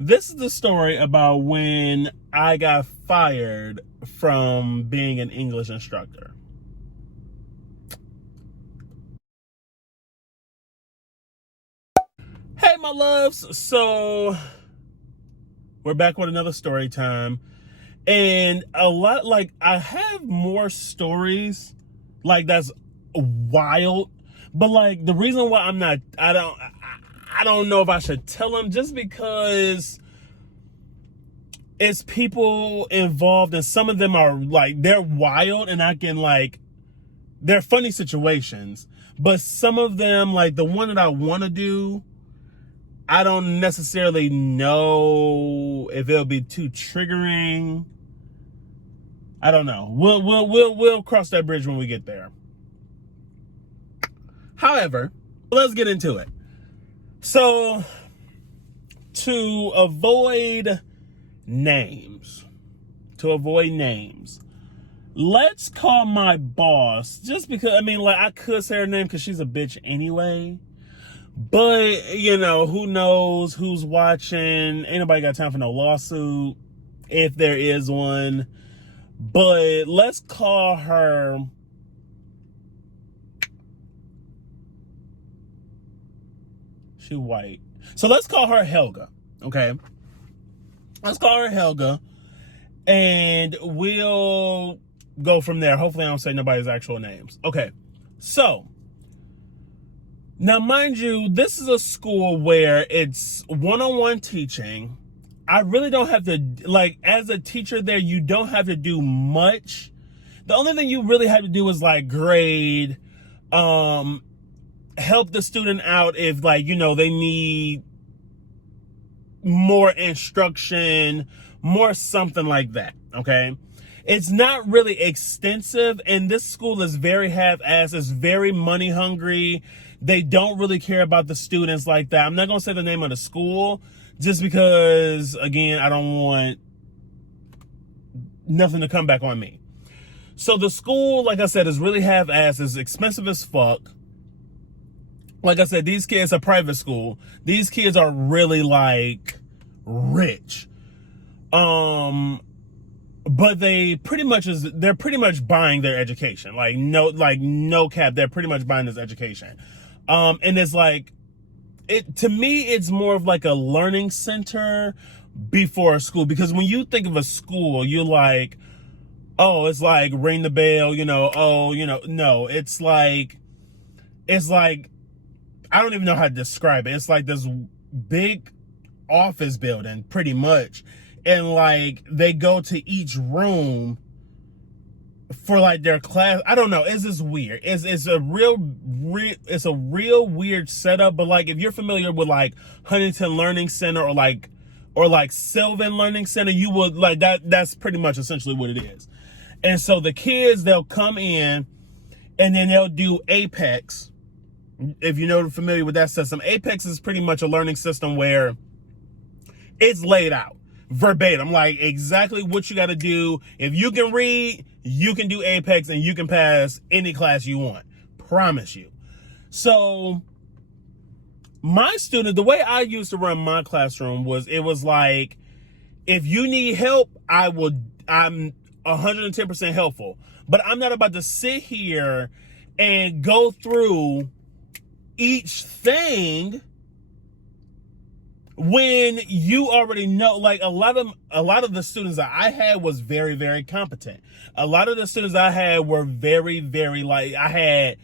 This is the story about when I got fired from being an English instructor. Hey, my loves. So, we're back with another story time. And I have more stories, that's wild. But, the reason why I don't know if I should tell them just because it's people involved and some of them are they're wild and they're funny situations, but some of them, the one that I want to do, I don't necessarily know if it'll be too triggering. I don't know. We'll cross that bridge when we get there. However, let's get into it. So, to avoid names, let's call my boss, just because, I could say her name because she's a bitch anyway. But, who knows who's watching. Ain't nobody got time for no lawsuit, if there is one. But let's call her... She white. So let's call her Helga, okay? Let's call her Helga, and we'll go from there. Hopefully I don't say nobody's actual names. Okay, so... Now, mind you, this is a school where it's one-on-one teaching. I really don't have to, as a teacher there, you don't have to do much. The only thing you really have to do is, grade, help the student out if, they need more instruction, more something like that, okay? It's not really extensive, and this school is very half-assed. It's very money-hungry. They don't really care about the students like that. I'm not going to say the name of the school just because, again, I don't want nothing to come back on me. So the school, like I said, is really half-assed. It's expensive as fuck. Like I said, these kids are private school. These kids are really, rich. But they're pretty much buying their education. No cap, they're pretty much buying this education. And it's to me, it's more of a learning center before a school. Because when you think of a school, you're oh, it's ring the bell, no, it's I don't even know how to describe it. It's this big office building, pretty much. And they go to each room for their class. I don't know. It's just weird. It's a real weird setup. But if you're familiar with Huntington Learning Center or Sylvan Learning Center, you would that's pretty much essentially what it is. And so the kids, they'll come in and then they'll do Apex. If you're familiar with that system, Apex is pretty much a learning system where it's laid out verbatim, exactly what you got to do. If you can read, you can do Apex and you can pass any class you want. Promise you. So my student, the way I used to run my classroom was, if you need help, I'm 110% helpful. But I'm not about to sit here and go through each thing when you already know. A lot of the students that I had was very, very competent. A lot of the students I had were very, very, I had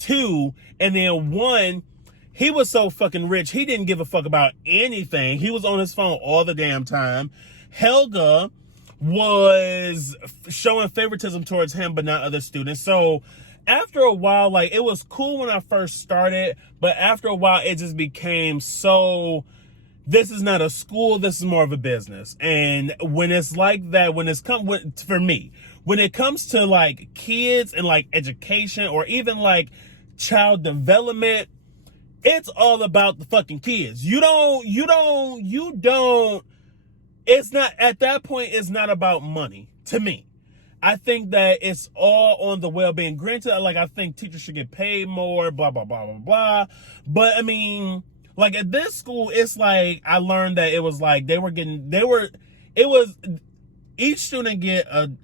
two, and then one, he was so fucking rich, he didn't give a fuck about anything. He was on his phone all the damn time. Helga was showing favoritism towards him, but not other students. So after a while, it was cool when I first started, but after a while, it just became so, this is not a school, this is more of a business. And when it's like that, for me, when it comes to kids and education or even child development, it's all about the fucking kids. It's not, at that point, it's not about money to me. I think that it's all on the well-being. Granted, I think teachers should get paid more, blah, blah, blah, blah, blah. But, Like at this school, it's like I learned that it was like it was each student get an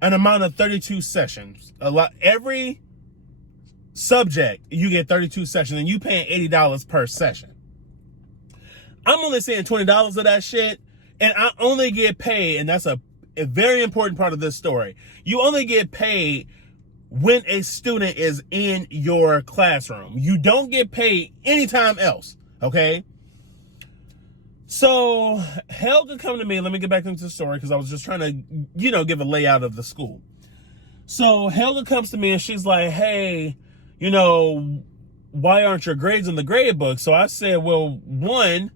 amount of 32 sessions. Every subject you get 32 sessions, and you paying $80 per session. I'm only saying $20 of that shit, and I only get paid, and that's a very important part of this story. You only get paid when a student is in your classroom. You don't get paid anytime else, okay? So Helga come to me. Let me get back into the story because I was just trying to, give a layout of the school. So Helga comes to me and she's like, hey, why aren't your grades in the grade book? So I said, well, one,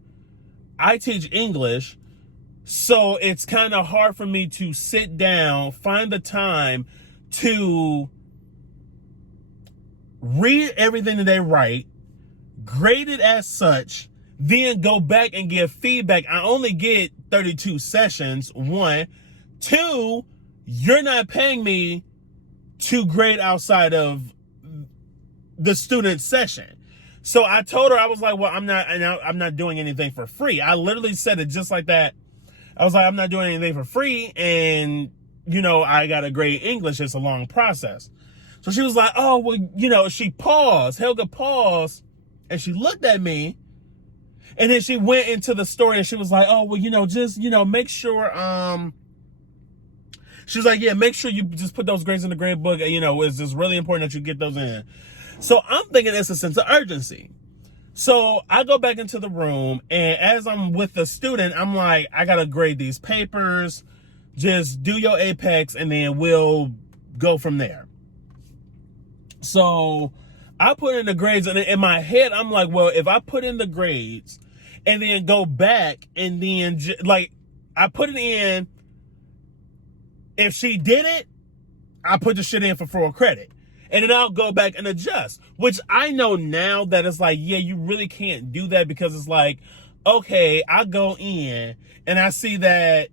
I teach English, so it's kind of hard for me to sit down, find the time to read everything that they write, grade it as such, then go back and give feedback. I only get 32 sessions, one. Two, you're not paying me to grade outside of the student session. So I told her, I was like, well, I'm not doing anything for free. I literally said it just like that. I was like, I'm not doing anything for free, and I got to grade English. It's a long process. So she was like, oh, well, she paused. Helga paused, and she looked at me, and then she went into the story, and she was like, oh, well, just, make sure, she was like, yeah, make sure you just put those grades in the grade book. It's just really important that you get those in. So I'm thinking it's a sense of urgency. So I go back into the room, and as I'm with the student, I'm like, I got to grade these papers. Just do your apex, and then we'll go from there. So I put in the grades, and in my head, I'm like, well, if I put in the grades and then go back and then, I put it in, if she did it, I put the shit in for full credit. And then I'll go back and adjust, which I know now that it's like, yeah, you really can't do that, because it's like, okay, I go in and I see that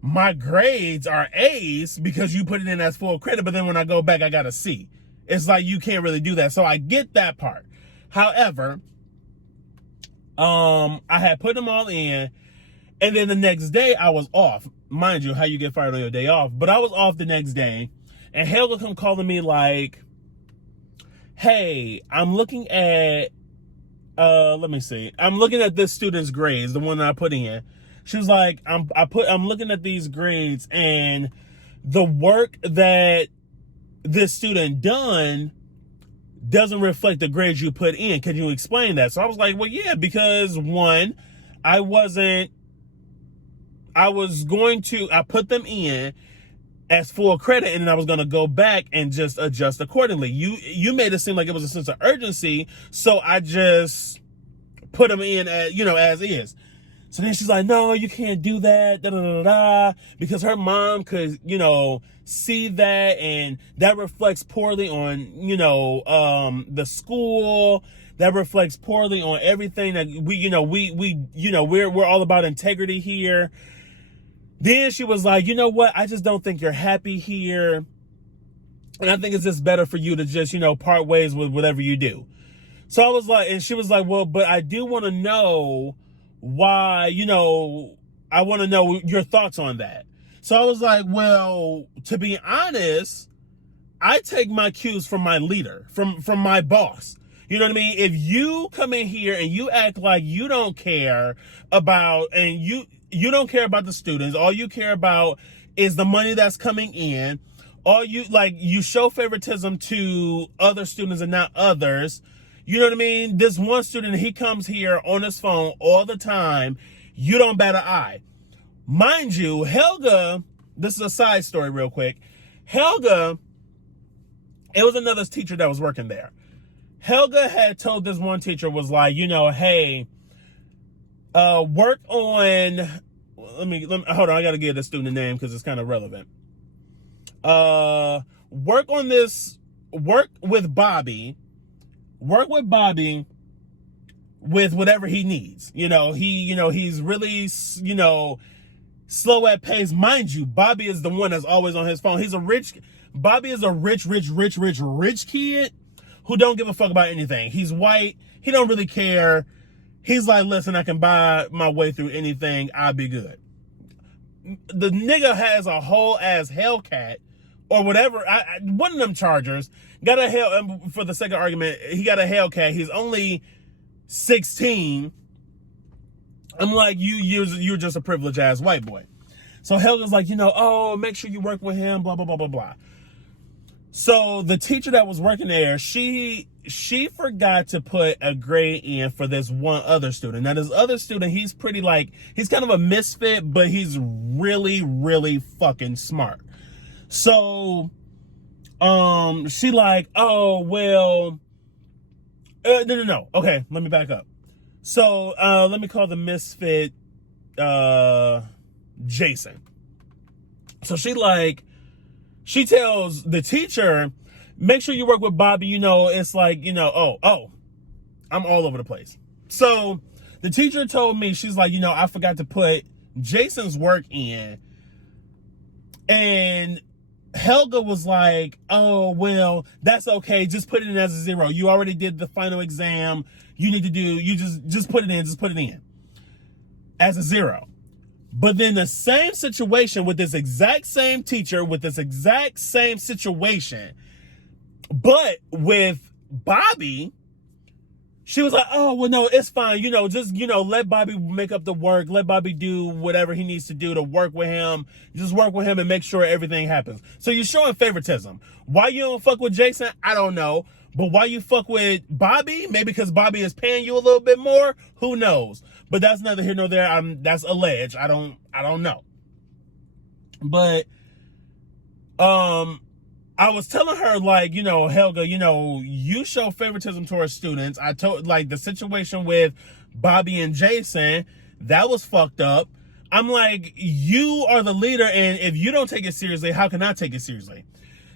my grades are A's because you put it in as full credit, but then when I go back, I got a C. It's like, you can't really do that. So I get that part. However, I had put them all in, and then the next day I was off. Mind you, how you get fired on your day off, but I was off the next day. And Helga come calling me like, hey, I'm looking at, let me see. I'm looking at this student's grades, the one that I put in. She was like, I'm looking at these grades, and the work that this student done doesn't reflect the grades you put in. Can you explain that? So I was like, well, yeah, because one, I put them in as full credit, and then I was going to go back and just adjust accordingly. You made it seem like it was a sense of urgency, so I just put them in as is. So then she's like, no, you can't do that, because her mom could, see that, and that reflects poorly on, the school. That reflects poorly on everything that we're all about integrity here. Then she was like, you know what? I just don't think you're happy here. And I think it's just better for you to just, part ways with whatever you do. So I was like, and she was like, well, but I do want to know why, I want to know your thoughts on that. So I was like, well, to be honest, I take my cues from my leader, from my boss. You know what I mean? If you come in here and you act like you don't care about, and you don't care about the students, all you care about is the money that's coming in, you show favoritism to other students and not others. You know what I mean? This one student, he comes here on his phone all the time. You don't bat an eye. Mind you, Helga, this is a side story real quick. Helga, it was another teacher that was working there. Helga had told this one teacher, was like, hey, work on, let me hold on, I gotta give the student a name because it's kind of relevant. Work with Bobby with whatever he needs. He's really, slow at pace. Mind you, Bobby is the one that's always on his phone. Bobby is a rich kid who don't give a fuck about anything. He's white. He don't really care. He's like, listen, I can buy my way through anything. I'll be good. The nigga has a whole ass Hellcat or whatever. One of them Chargers got a for the second argument, he got a Hellcat. He's only 16. I'm like, you're just a privileged ass white boy. So Helga's like, oh, make sure you work with him, blah, blah, blah, blah, blah. So the teacher that was working there, she forgot to put a grade in for this one other student. Now, this other student, he's kind of a misfit, but he's really, really fucking smart. So, she like, oh, well, no. Okay, let me back up. So, let me call the misfit, Jason. So she tells the teacher, make sure you work with Bobby. It's like, I'm all over the place. So the teacher told me, she's like, I forgot to put Jason's work in. And Helga was like, oh, well, that's okay. Just put it in as a 0. You already did the final exam. You need to just put it in as a 0. But then the same situation with this exact same teacher, with this exact same situation, but with Bobby, she was like, oh, well, no, it's fine. Just, let Bobby make up the work. Let Bobby do whatever he needs to do to work with him. Just work with him and make sure everything happens. So you're showing favoritism. Why you don't fuck with Jason? I don't know. But why you fuck with Bobby? Maybe because Bobby is paying you a little bit more? Who knows? But that's neither here nor there. That's alleged. I don't know. But I was telling her, like, Helga, you show favoritism towards students. I told, like, the situation with Bobby and Jason, that was fucked up. I'm like, you are the leader, and if you don't take it seriously, how can I take it seriously?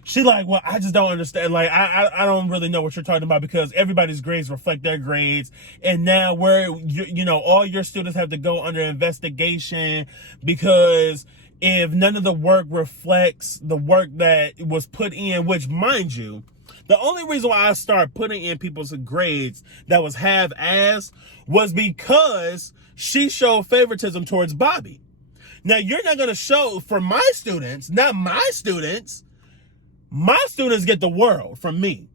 She like, well, I just don't understand. Like, I don't really know what you're talking about, because everybody's grades reflect their grades. And now all your students have to go under investigation, because if none of the work reflects the work that was put in, which, mind you, the only reason why I started putting in people's grades that was half-ass was because she showed favoritism towards Bobby. Now, you're not going to show for my students, not my students. My students get the world from me.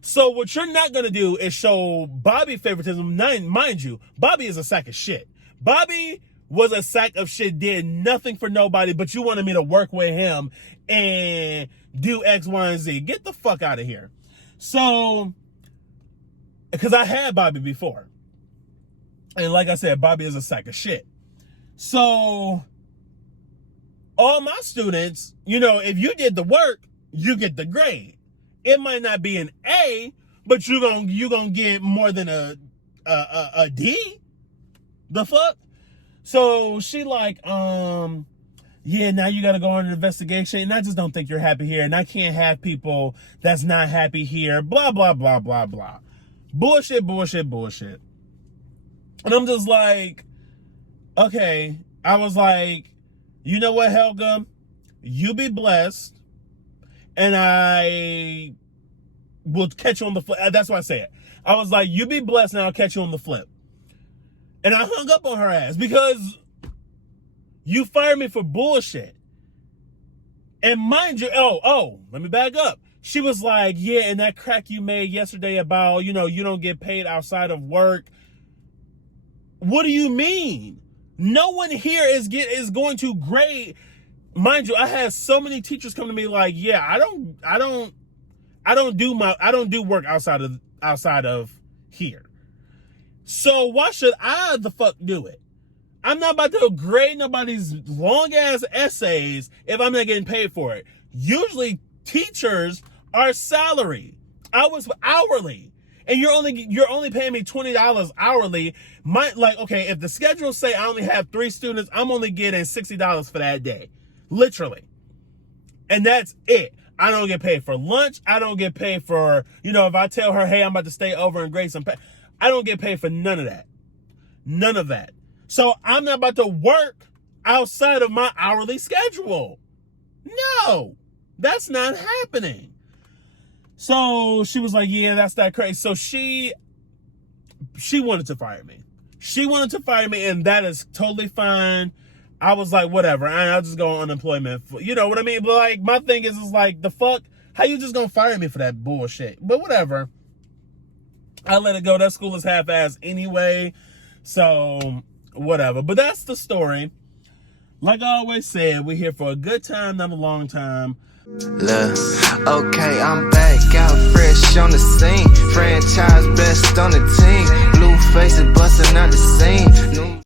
So what you're not going to do is show Bobby favoritism. Mind you, Bobby is a sack of shit. Bobby was a sack of shit, did nothing for nobody, but you wanted me to work with him and do X, Y, and Z. Get the fuck out of here. So, because I had Bobby before. And like I said, Bobby is a sack of shit. So, all my students, if you did the work, you get the grade. It might not be an A, but you're gonna get more than a D. The fuck? So she like, yeah, now you gotta go on an investigation, and I just don't think you're happy here, and I can't have people that's not happy here, blah, blah, blah, blah, blah. Bullshit, bullshit, bullshit. And I'm just like, okay. I was like, you know what, Helga? You be blessed. And I will catch you on the flip. That's why I say it. I was like, you be blessed, and I'll catch you on the flip. And I hung up on her ass because you fired me for bullshit. And mind you, let me back up. She was like, yeah, and that crack you made yesterday about, you don't get paid outside of work. What do you mean? No one here is going to grade. Mind you, I had so many teachers come to me like, yeah, I don't do work outside of here. So why should I the fuck do it? I'm not about to grade nobody's long ass essays if I'm not getting paid for it. Usually teachers are salary. I was hourly. And you're only paying me $20 hourly. Okay, if the schedule say I only have 3 students, I'm only getting $60 for that day. Literally. And that's it. I don't get paid for lunch. I don't get paid for, if I tell her, hey, I'm about to stay over and grade some pay. I don't get paid for none of that. None of that. So I'm not about to work outside of my hourly schedule. No, that's not happening. So she was like, yeah, that's that crazy. So she wanted to fire me. She wanted to fire me, and that is totally fine. I was like, whatever. I'll just go on unemployment. You know what I mean? But like, my thing is like, the fuck? How you just gonna fire me for that bullshit? But whatever. I let it go. That school is half-assed anyway. So, whatever. But that's the story. Like I always said, we're here for a good time, not a long time. Look, okay, I'm back, out fresh on the scene. Franchise best on the team. Blue faces busting out the scene.